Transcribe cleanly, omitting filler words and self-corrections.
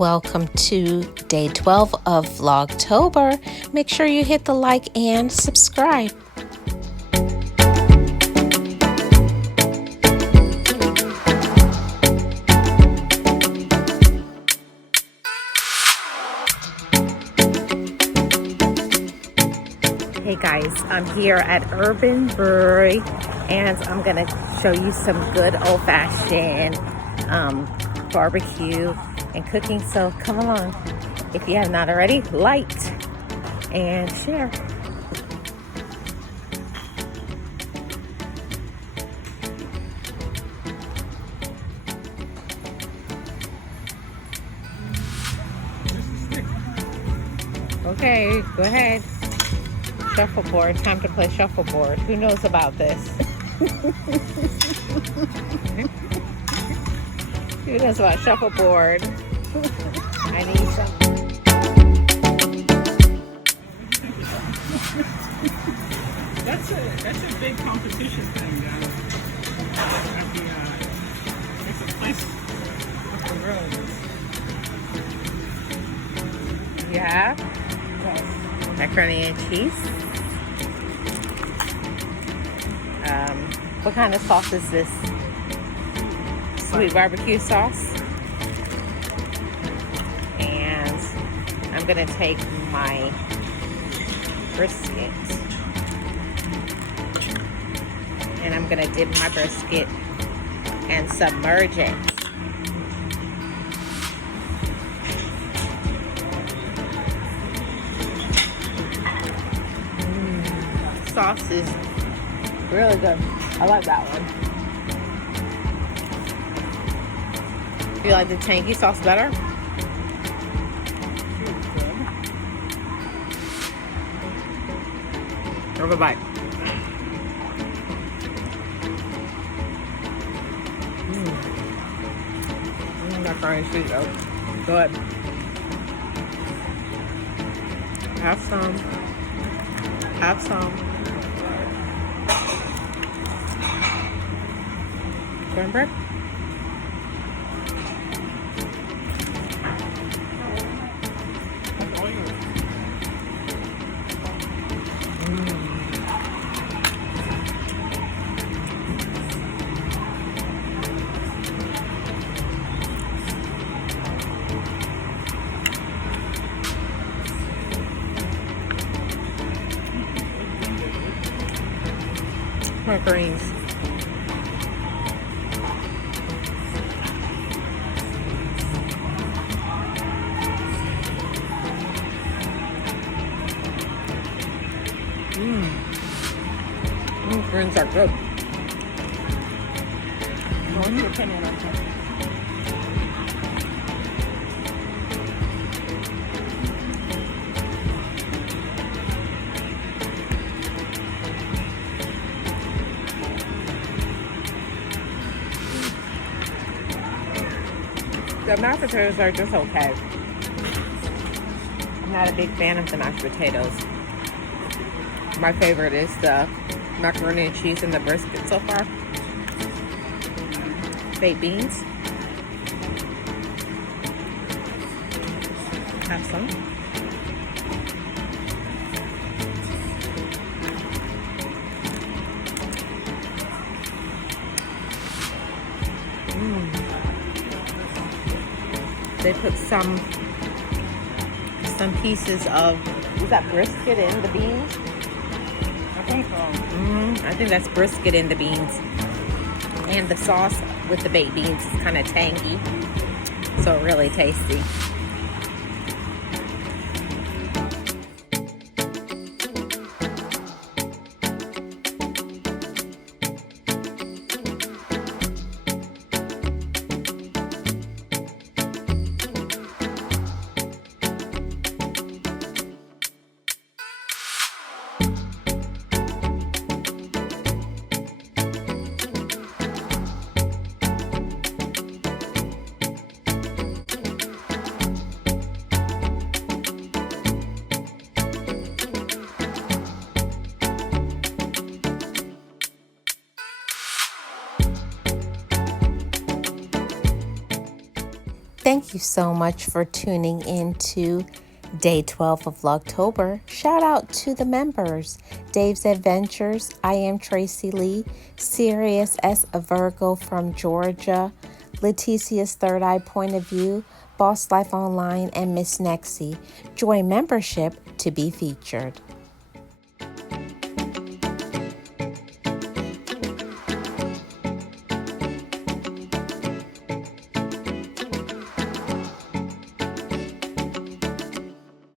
welcome to day 12 of Vlogtober. Make sure you hit the like and subscribe. Hey guys, I'm here at Urban Brewery and I'm gonna show you some good old-fashioned barbecue and cooking, so come along. If you have not already, like and share. Okay, go ahead. Shuffleboard, time to play shuffleboard. Who knows about this? Who knows about shuffleboard? I need some. That's a big competition thing down at the it's a place up the road. Yeah. Macaroni and cheese. What kind of sauce is this? Sweet barbecue sauce. And I'm gonna take my brisket and I'm gonna dip my brisket and submerge it. Sauce is really good. I like that one. You like the tangy sauce better? Have a bite. Macaroni and cheese though. Good. Have some. Have some. Cornbread. More greens. Greens are good. What's your opinion on that? The mashed potatoes are just okay. I'm not a big fan of the mashed potatoes. My favorite is the macaroni and cheese and the brisket so far. Baked beans. Have some. They put some pieces of, is that brisket in the beans? I think so. I think that's brisket in the beans. And the sauce with the baked beans is kind of tangy. So really tasty. Thank you so much for tuning in to Day 12 of Vlogtober. Shout out to the members: Dave's Adventures, I am Tracy Lee, Sirius S. A Virgo from Georgia, Leticia's Third Eye Point of View, Boss Life Online, and Miss Nexie. Join membership to be featured.